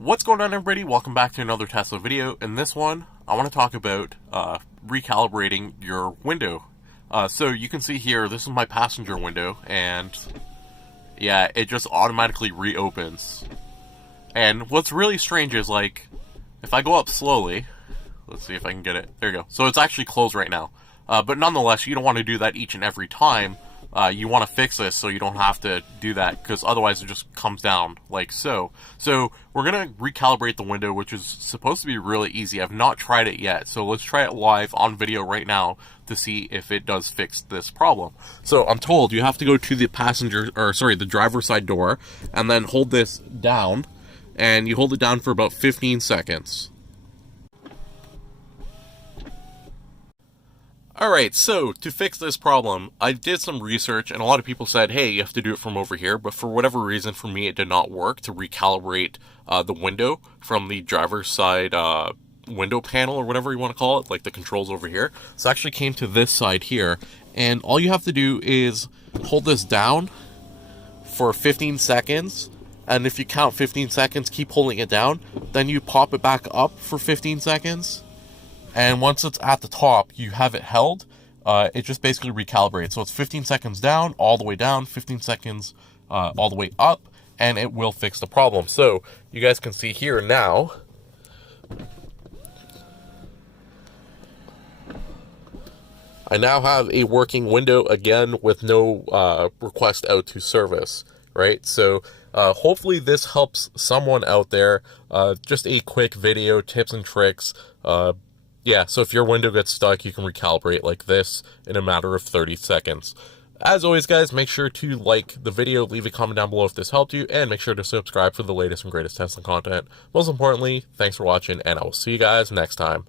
What's going on, everybody? Welcome back to another Tesla video. In this one, I want to talk about recalibrating your window. So you can see here, this is my passenger window, and yeah, it just automatically reopens. And what's really strange is, like, if I go up slowly, let's see if I can get it. There you go. So it's actually closed right now. But nonetheless, you don't want to do that each and every time. You want to fix this so you don't have to do that, because otherwise it just comes down like so. So we're going to recalibrate the window, which is supposed to be really easy. I've not tried it yet, so let's try it live on video right now to see if it does fix this problem. So I'm told you have to go to the the driver's side door, and then hold this down, and you hold it down for about 15 seconds. Alright, so to fix this problem, I did some research, and a lot of people said, hey, you have to do it from over here, but for whatever reason, for me, it did not work to recalibrate the window from the driver's side window panel, or whatever you want to call it, like the controls over here. So I actually came to this side here, and all you have to do is hold this down for 15 seconds, and if you count 15 seconds, keep holding it down, then you pop it back up for 15 seconds, and once it's at the top, you have it held, it just basically recalibrates. So it's 15 seconds down, all the way down, 15 seconds all the way up, and it will fix the problem. So you guys can see here now, I now have a working window again with no request out to service, right? So hopefully this helps someone out there. Just a quick video, tips and tricks. Yeah, so if your window gets stuck, you can recalibrate like this in a matter of 30 seconds. As always, guys, make sure to like the video, leave a comment down below if this helped you, and make sure to subscribe for the latest and greatest Tesla content. Most importantly, thanks for watching, and I will see you guys next time.